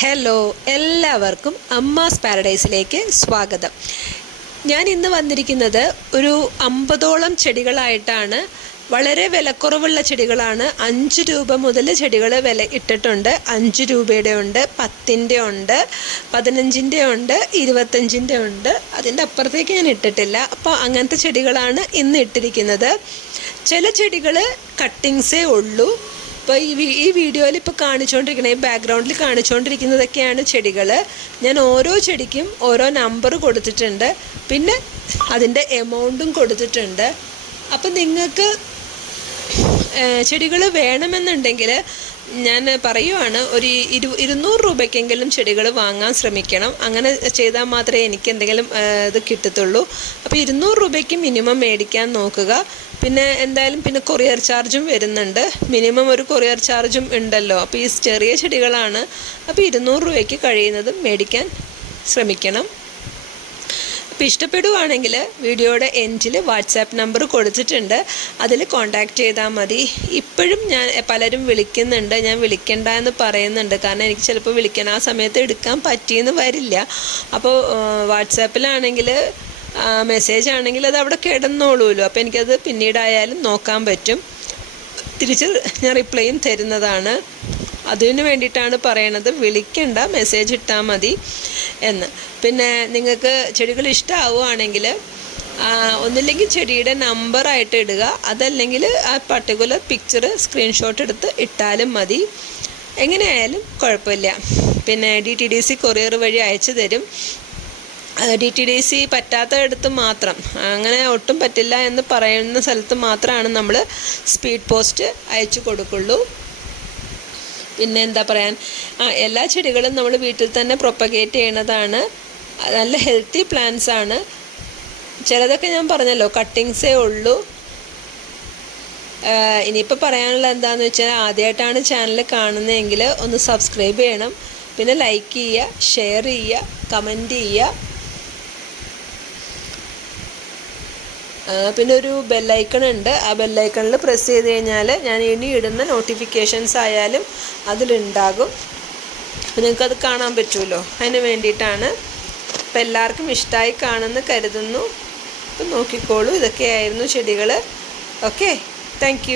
Hello എല്ലാവർക്കും അമ്മാസ് പാരഡൈസിലേക്ക് സ്വാഗതം. ഞാൻ ഇന്ന് വന്നിരിക്കുന്നത് ഒരു അമ്പതോളം ചെടികളായിട്ടാണ്. വളരെ വിലക്കുറവുള്ള ചെടികളാണ്. അഞ്ച് രൂപ മുതൽ ചെടികൾ വില ഇട്ടിട്ടുണ്ട്. അഞ്ച് രൂപയുടെ ഉണ്ട് പത്തിന്റെ ഉണ്ട് പതിനഞ്ചിന്റെ ഉണ്ട് ഇരുപത്തഞ്ചിന്റെ ഉണ്ട്. അതിന്റെ അപ്പുറത്തേക്ക് ഞാൻ ഇട്ടിട്ടില്ല. അപ്പോൾ അങ്ങനത്തെ ചെടികളാണ് ഇന്ന് ഇട്ടിരിക്കുന്നത്. ചില ചെടികൾ കട്ടിങ്സേ ഉള്ളൂ. ഇപ്പോൾ ഈ ഈ വീഡിയോയിൽ ഇപ്പോൾ കാണിച്ചുകൊണ്ടിരിക്കുന്ന ഈ ബാക്ക്ഗ്രൗണ്ടിൽ കാണിച്ചുകൊണ്ടിരിക്കുന്നതൊക്കെയാണ് ചെടികൾ ഞാൻ ഓരോ ചെടിക്കും ഓരോ നമ്പർ കൊടുത്തിട്ടുണ്ട്. പിന്നെ അതിന്റെ എമൗണ്ടും കൊടുത്തിട്ടുണ്ട്. അപ്പം നിങ്ങൾക്ക് ചെടികൾ വേണമെന്നുണ്ടെങ്കിൽ ഞാൻ പറയുവാണ് ഒരു ഇരു ഇരുന്നൂറ് രൂപയ്ക്കെങ്കിലും ചെടികൾ വാങ്ങാൻ ശ്രമിക്കണം. അങ്ങനെ ചെയ്താൽ മാത്രമേ എനിക്ക് എന്തെങ്കിലും ഇത് കിട്ടത്തുള്ളൂ. അപ്പോൾ ഇരുന്നൂറ് രൂപയ്ക്ക് മിനിമം മേടിക്കാൻ നോക്കുക. പിന്നെ എന്തായാലും പിന്നെ കൊറിയർ ചാർജും വരുന്നുണ്ട്. മിനിമം ഒരു കൊറിയർ ചാർജും ഉണ്ടല്ലോ. അപ്പോൾ ഈ ചെറിയ ചെടികളാണ്. അപ്പോൾ ഇരുന്നൂറ് രൂപയ്ക്ക് കഴിയുന്നതും മേടിക്കാൻ ശ്രമിക്കണം. അപ്പോൾ ഇഷ്ടപ്പെടുവാണെങ്കിൽ വീഡിയോയുടെ എൻഡിൽ വാട്സാപ്പ് നമ്പർ കൊടുത്തിട്ടുണ്ട്. അതിൽ കോൺടാക്റ്റ് ചെയ്താൽ മതി. ഇപ്പോഴും ഞാൻ പലരും വിളിക്കുന്നുണ്ട്. ഞാൻ വിളിക്കണ്ട എന്ന് പറയുന്നുണ്ട്. കാരണം എനിക്ക് ചിലപ്പോൾ വിളിക്കണം ആ സമയത്ത് എടുക്കാൻ പറ്റിയെന്ന് വരില്ല. അപ്പോൾ വാട്സാപ്പിലാണെങ്കിൽ മെസ്സേജ് ആണെങ്കിൽ അത് അവിടെ കിടന്നോളൂല്ലോ. അപ്പോൾ എനിക്കത് പിന്നീടായാലും നോക്കാൻ പറ്റും. തിരിച്ച് ഞാൻ റിപ്ലൈയും തരുന്നതാണ്. അതിന് വേണ്ടിയിട്ടാണ് പറയണത്. വിളിക്കണ്ട മെസ്സേജ് ഇട്ടാൽ മതി എന്ന്. പിന്നെ നിങ്ങൾക്ക് ചെടികൾ ഇഷ്ടമാവുകയാണെങ്കിൽ ഒന്നില്ലെങ്കിൽ ചെടിയുടെ നമ്പറായിട്ട് ഇടുക. അതല്ലെങ്കിൽ ആ പർട്ടിക്കുലർ പിക്ചർ സ്ക്രീൻഷോട്ട് എടുത്ത് ഇട്ടാലും മതി. എങ്ങനെയായാലും കുഴപ്പമില്ല. പിന്നെ D T D C courier വഴി അയച്ചു തരും. ഡി ടി ഡി സി പറ്റാത്തയിടത്ത് മാത്രം. അങ്ങനെ ഒട്ടും പറ്റില്ല എന്ന് പറയുന്ന സ്ഥലത്ത് മാത്രമാണ് നമ്മൾ സ്പീഡ് പോസ്റ്റ് അയച്ചു കൊടുക്കുള്ളൂ. പിന്നെ എന്താ പറയാൻ ആ എല്ലാ ചെടികളും നമ്മൾ വീട്ടിൽ തന്നെ പ്രൊപ്പഗേറ്റ് ചെയ്യണതാണ്. നല്ല ഹെൽത്തി പ്ലാന്റ്സ് ആണ്. ചിലതൊക്കെ ഞാൻ പറഞ്ഞല്ലോ കട്ടിങ്സേ ഉള്ളൂ. ഇനിയിപ്പോൾ പറയാനുള്ള എന്താണെന്ന് വെച്ചാൽ ആദ്യമായിട്ടാണ് ചാനൽ കാണുന്നതെങ്കിൽ ഒന്ന് സബ്സ്ക്രൈബ് ചെയ്യണം. പിന്നെ ലൈക്ക് ചെയ്യുക ഷെയർ ചെയ്യുക കമന്റ് ചെയ്യുക. പിന്നെ ഒരു ബെല്ലൈക്കൺ ഉണ്ട്. ആ ബെല്ലൈക്കണിൽ പ്രസ് ചെയ്ത് കഴിഞ്ഞാൽ ഞാൻ ഇനി ഇടുന്ന നോട്ടിഫിക്കേഷൻസ് ആയാലും അതിലുണ്ടാകും. നിങ്ങൾക്കത് കാണാൻ പറ്റുമല്ലോ അതിന് വേണ്ടിയിട്ടാണ് അപ്പോൾ എല്ലാവർക്കും ഇഷ്ടമായി കാണുമെന്ന് കരുതുന്നു. അപ്പം നോക്കിക്കോളൂ. ഇതൊക്കെയായിരുന്നു ചെടികൾ ഓക്കെ താങ്ക്